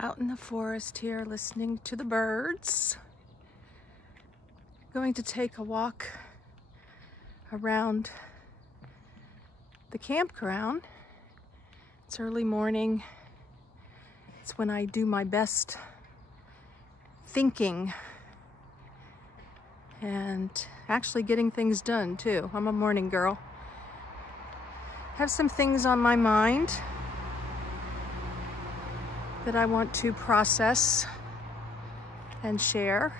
Out in the forest here, listening to the birds. Going to take a walk around the campground. It's early morning. It's when I do my best thinking and actually getting things done too. I'm a morning girl. Have some things on my mind that I want to process and share.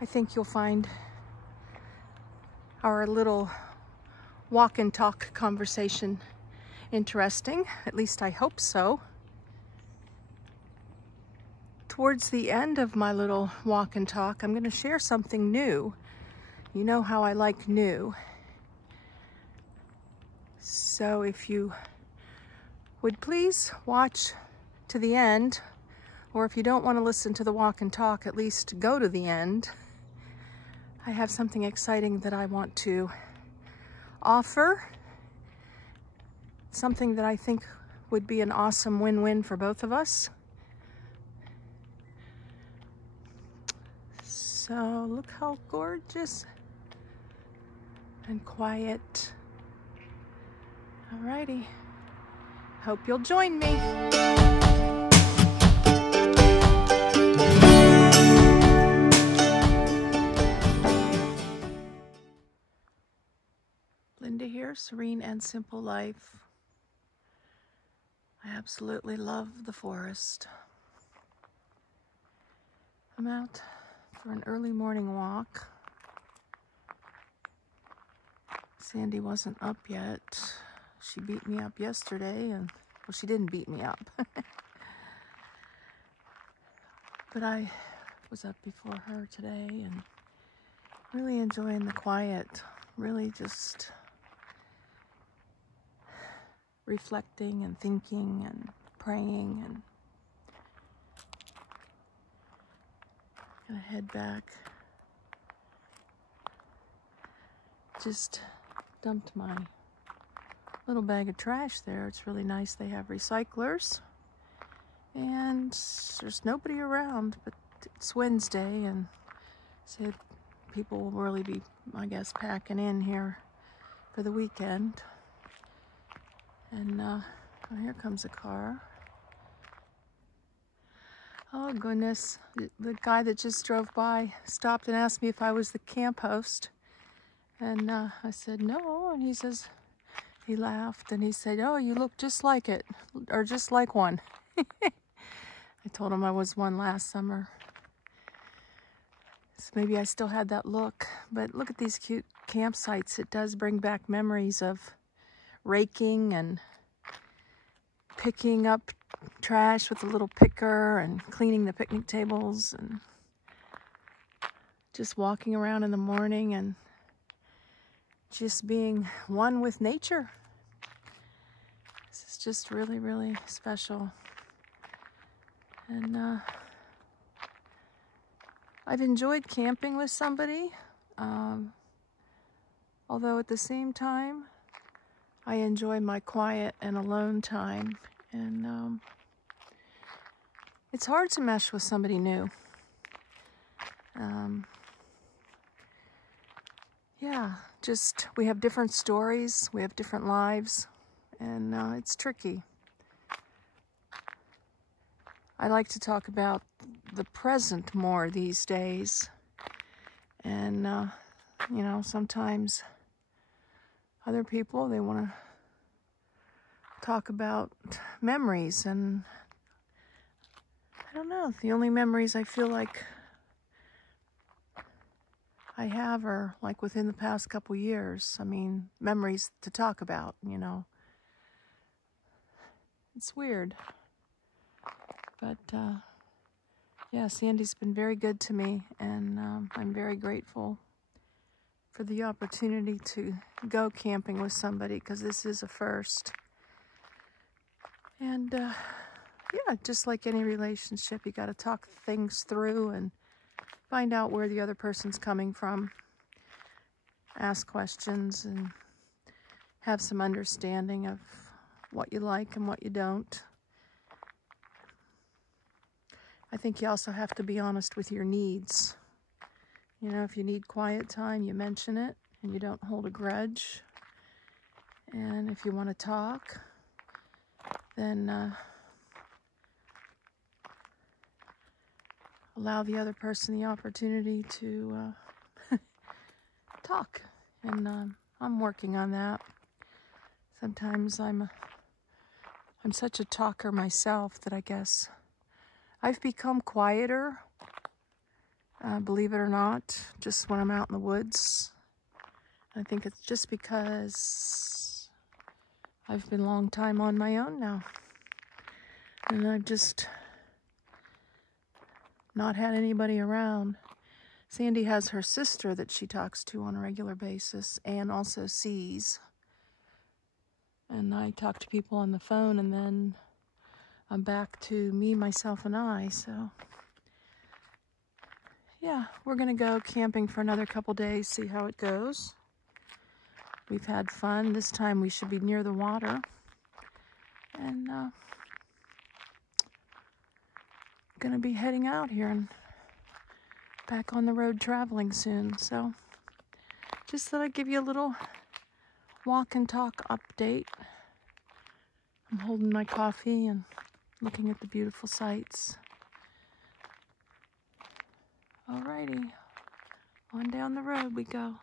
I think you'll find our little walk and talk conversation interesting. At least I hope so. Towards the end of my little walk and talk, I'm going to share something new. You know how I like new. So if you would please watch to the end, or if you don't want to listen to the walk and talk, at least go to the end. I have something exciting that I want to offer. Something that I think would be an awesome win-win for both of us. So look how gorgeous and quiet. Alrighty. Hope you'll join me. Linda here, Serene and Simple Life. I absolutely love the forest. I'm out for an early morning walk. Sandie wasn't up yet. She beat me up yesterday, and well, she didn't beat me up. But I was up before her today and really enjoying the quiet, really just reflecting and thinking and praying, and gonna head back. Just dumped my little bag of trash there. It's really nice. They have recyclers and there's nobody around, but it's Wednesday and said people will really be, I guess, packing in here for the weekend. And oh, here comes a car. Oh goodness, the guy that just drove by stopped and asked me if I was the camp host, and I said no, and he laughed and he said, oh, you look just like it, or just like one. I told him I was one last summer. So maybe I still had that look. But look at these cute campsites. It does bring back memories of raking and picking up trash with a little picker and cleaning the picnic tables and just walking around in the morning and just being one with nature. This is just really, really special. And I've enjoyed camping with somebody, although at the same time, I enjoy my quiet and alone time. And it's hard to mesh with somebody new. Yeah, just we have different stories, we have different lives, and it's tricky. I like to talk about the present more these days. And, you know, sometimes other people, they want to talk about memories. And I don't know, the only memories I feel like I have are like within the past couple years. I mean, memories to talk about, you know. It's weird. But, yeah, Sandie's been very good to me, and I'm very grateful for the opportunity to go camping with somebody, because this is a first. And, yeah, just like any relationship, you got to talk things through and find out where the other person's coming from. Ask questions and have some understanding of what you like and what you don't. I think you also have to be honest with your needs. You know, if you need quiet time, you mention it and you don't hold a grudge. And if you want to talk, then allow the other person the opportunity to talk. And I'm working on that. Sometimes I'm such a talker myself that I guess I've become quieter, believe it or not, just when I'm out in the woods. I think it's just because I've been a long time on my own now. And I've just not had anybody around. Sandie has her sister that she talks to on a regular basis and also sees. And I talk to people on the phone, and then I'm back to me, myself, and I. So yeah, we're gonna go camping for another couple days, see how it goes. We've had fun. This time we should be near the water. And gonna be heading out here and back on the road traveling soon. So just thought I'd give you a little walk and talk update. I'm holding my coffee and looking at the beautiful sights. Alrighty, on down the road we go.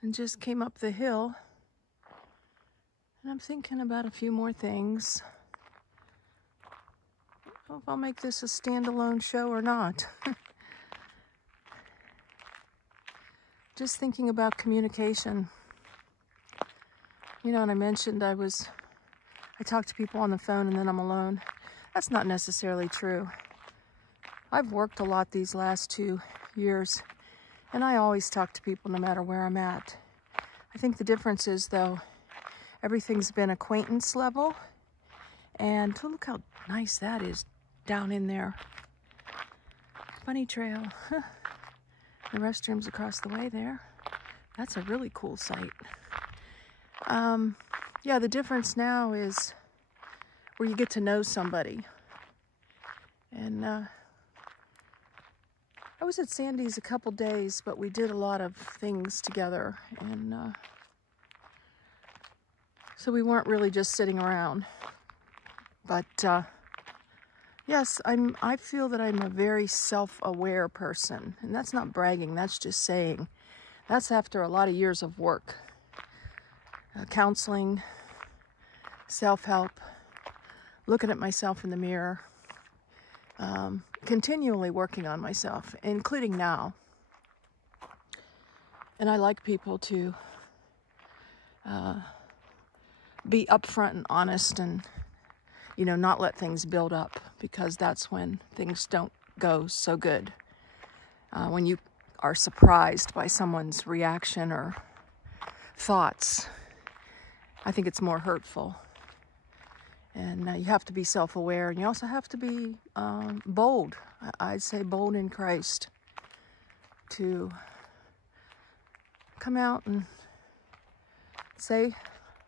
And just came up the hill, and I'm thinking about a few more things. I don't know if I'll make this a standalone show or not. Just thinking about communication. You know, and I mentioned I talk to people on the phone and then I'm alone. That's not necessarily true. I've worked a lot these last 2 years, and I always talk to people no matter where I'm at. I think the difference is, though, everything's been acquaintance level. And look how nice that is down in there. Bunny trail. The restroom's across the way there. That's a really cool sight. Yeah, the difference now is where you get to know somebody. And I was at Sandie's a couple days, but we did a lot of things together, and so we weren't really just sitting around. But yes, I feel that I'm a very self-aware person, and that's not bragging, that's just saying. That's after a lot of years of work. Counseling, self-help, looking at myself in the mirror, continually working on myself, including now. And I like people to be upfront and honest, and, you know, not let things build up, because that's when things don't go so good. When you are surprised by someone's reaction or thoughts, I think it's more hurtful. And you have to be self-aware, and you also have to be bold. I'd say bold in Christ, to come out and say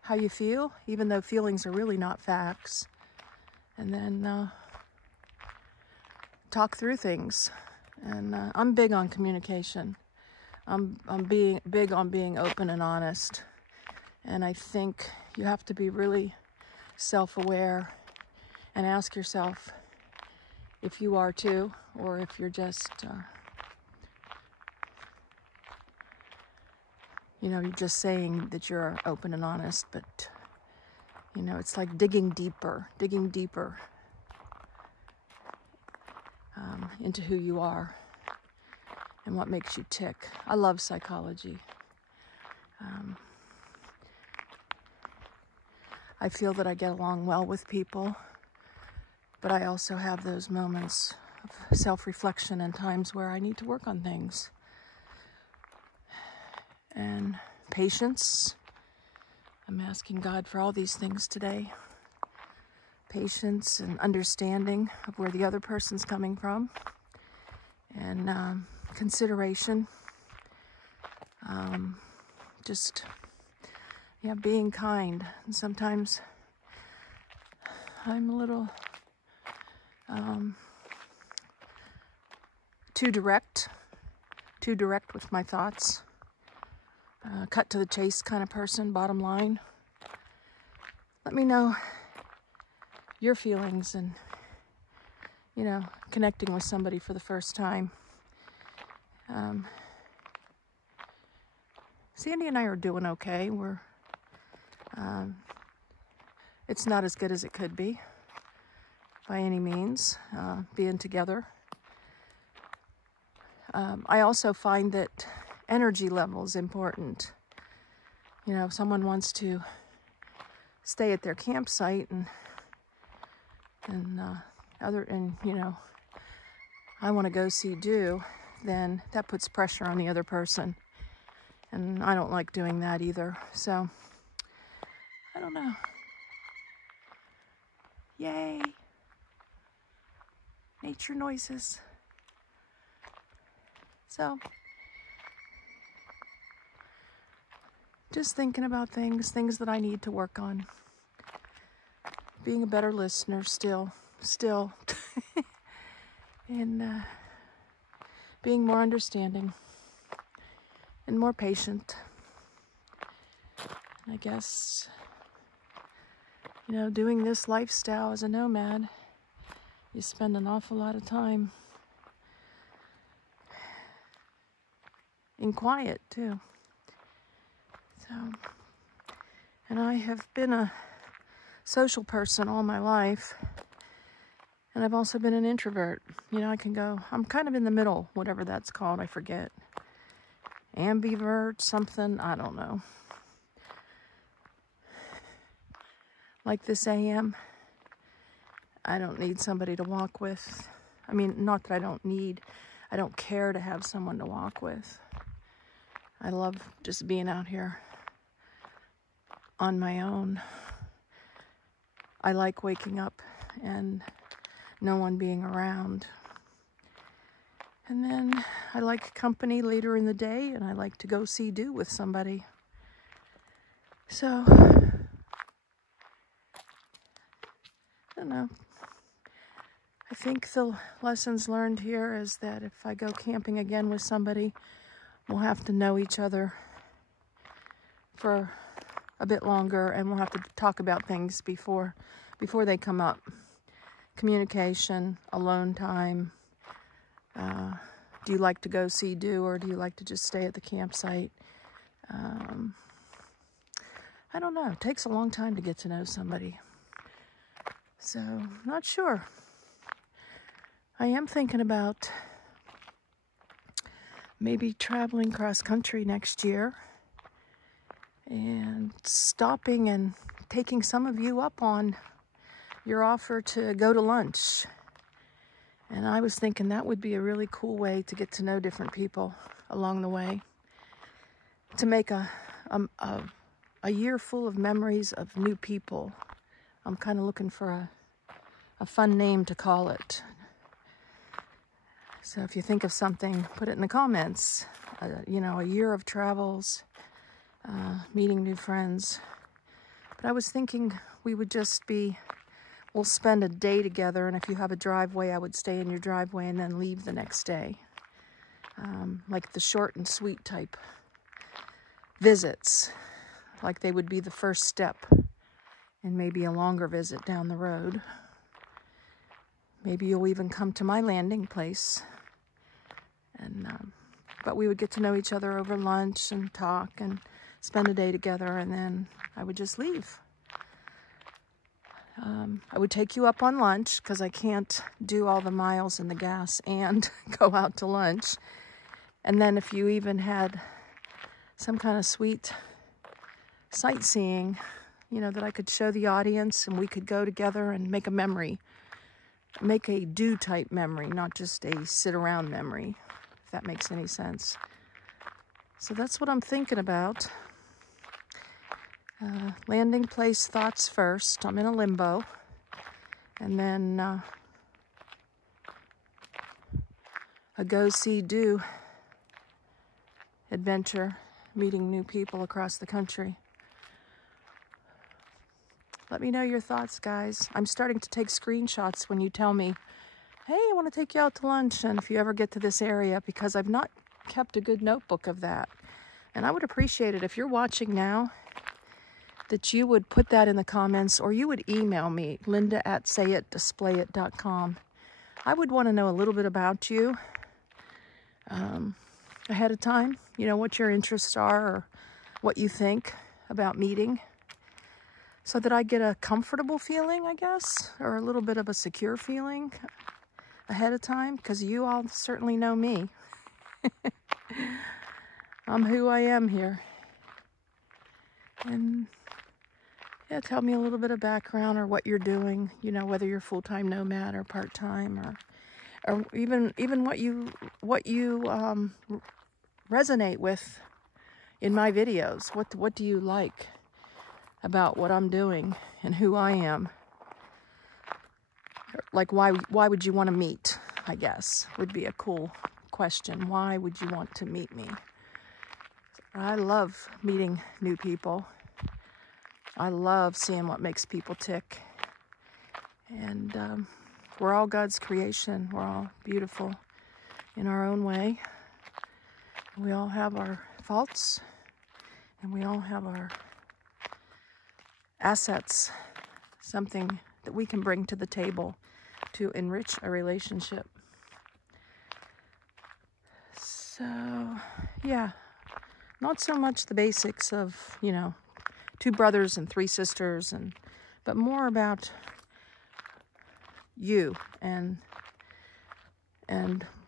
how you feel, even though feelings are really not facts, and then talk through things. And I'm big on communication. I'm big on being open and honest, and I think you have to be really self-aware and ask yourself if you are too, or if you're just you know, you're just saying that you're open and honest. But you know, it's like digging deeper into who you are and what makes you tick. I love psychology. I feel that I get along well with people, but I also have those moments of self-reflection and times where I need to work on things. And patience. I'm asking God for all these things today. Patience and understanding of where the other person's coming from. And consideration. Just, yeah, being kind. And sometimes I'm a little Too direct with my thoughts. Cut to the chase kind of person, bottom line. Let me know your feelings and, you know, connecting with somebody for the first time. Sandie and I are doing okay. It's not as good as it could be by any means, being together. I also find that energy level is important. You know, if someone wants to stay at their campsite and you know, I want to go see do, then that puts pressure on the other person. And I don't like doing that either. So, I don't know. Yay. Nature noises. So, just thinking about things that I need to work on. Being a better listener still. And being more understanding and more patient. And I guess, you know, doing this lifestyle as a nomad, you spend an awful lot of time in quiet too. So, and I have been a social person all my life, and I've also been an introvert. You know, I'm kind of in the middle, whatever that's called, I forget. Ambivert, something, I don't know. Like this AM, I don't need somebody to walk with. I mean, not that I don't care to have someone to walk with. I love just being out here on my own. I like waking up and no one being around. And then I like company later in the day, and I like to go see do with somebody. So, I don't know. I think the lessons learned here is that if I go camping again with somebody, we'll have to know each other for a bit longer, and we'll have to talk about things before they come up. Communication, alone time. Do you like to go see do, or do you like to just stay at the campsite? I don't know. It takes a long time to get to know somebody. So, not sure. I am thinking about maybe traveling cross country next year and stopping and taking some of you up on your offer to go to lunch. And I was thinking that would be a really cool way to get to know different people along the way. To make a year full of memories of new people. I'm kind of looking for a fun name to call it. So if you think of something, put it in the comments. You know, a year of travels, meeting new friends. But I was thinking we'll spend a day together, and if you have a driveway, I would stay in your driveway and then leave the next day. Like the short and sweet type visits, like they would be the first step, and maybe a longer visit down the road. Maybe you'll even come to my landing place, and but we would get to know each other over lunch and talk and spend a day together, and then I would just leave. I would take you up on lunch because I can't do all the miles and the gas and go out to lunch. And then if you even had some kind of sweet sightseeing, you know, that I could show the audience, and we could go together and make a memory. Make a do type memory, not just a sit around memory, if that makes any sense. So that's what I'm thinking about. Landing place thoughts first. I'm in a limbo. And then a go-see-do adventure, meeting new people across the country. Let me know your thoughts, guys. I'm starting to take screenshots when you tell me, hey, I want to take you out to lunch, and if you ever get to this area, because I've not kept a good notebook of that. And I would appreciate it if you're watching now, that you would put that in the comments, or you would email me, linda@sayitdisplayit.com. I would want to know a little bit about you ahead of time, you know, what your interests are or what you think about meeting, so that I get a comfortable feeling, I guess, or a little bit of a secure feeling ahead of time, because you all certainly know me. I'm who I am here. And yeah, tell me a little bit of background or what you're doing, you know, whether you're full-time nomad or part-time, or even what you resonate with in my videos. What do you like about what I'm doing and who I am? Like, why would you want to meet, I guess, would be a cool question. Why would you want to meet me? I love meeting new people. I love seeing what makes people tick. And we're all God's creation. We're all beautiful in our own way. We all have our faults, and we all have our assets, something that we can bring to the table to enrich a relationship. So, yeah, not so much the basics of, you know, 2 brothers and 3 sisters, but more about you and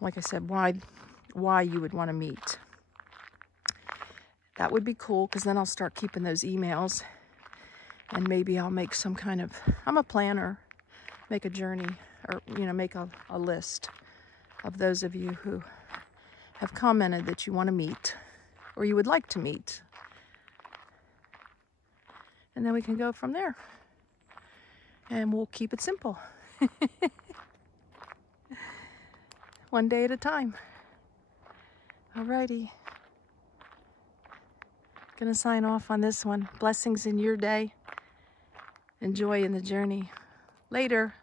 like I said, why you would want to meet. That would be cool, because then I'll start keeping those emails, and maybe I'll make some kind of, I'm a planner, make a journey, or, you know, make a list of those of you who have commented that you want to meet, or you would like to meet. And then we can go from there. And we'll keep it simple. One day at a time. Alrighty. Gonna sign off on this one. Blessings in your day. Enjoy in the journey. Later.